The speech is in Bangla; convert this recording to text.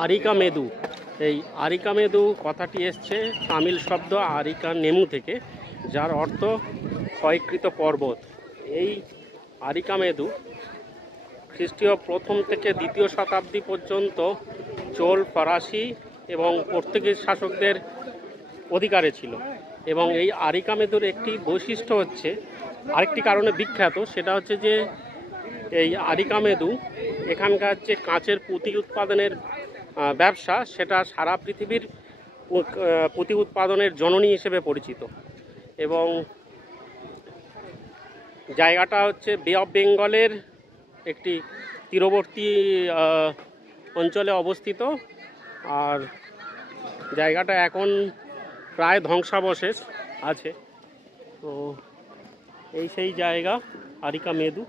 আরিকা মেদু। এই আরিকা মেদু কথাটি এসছে তামিল শব্দ আরিকা নেমু থেকে, যার অর্থ ক্ষয়কৃত পর্বত। এই আরিকা মেদু খ্রিস্টীয় প্রথম থেকে দ্বিতীয় শতাব্দী পর্যন্ত চোল, ফরাসি এবং পর্তুগিজ শাসকদের অধিকারে ছিল। এবং এই আরিকা মেদুর একটি বৈশিষ্ট্য হচ্ছে, আরেকটি কারণে বিখ্যাত, সেটা হচ্ছে যে এই আরিকা মেদু এখানকার যে কাঁচের পুঁতি উৎপাদনের ব্যবসা, সেটা সারা পৃথিবীর পুঁতি উৎপাদনের জননী হিসেবে পরিচিত। এবং জায়গাটা হচ্ছে বে অফ বেঙ্গলের একটি তীরবর্তী অঞ্চলে অবস্থিত। আর জায়গাটা এখন প্রায় ধ্বংসাবশেষ আছে। তো এই সেই জায়গা আরিকা মেদু।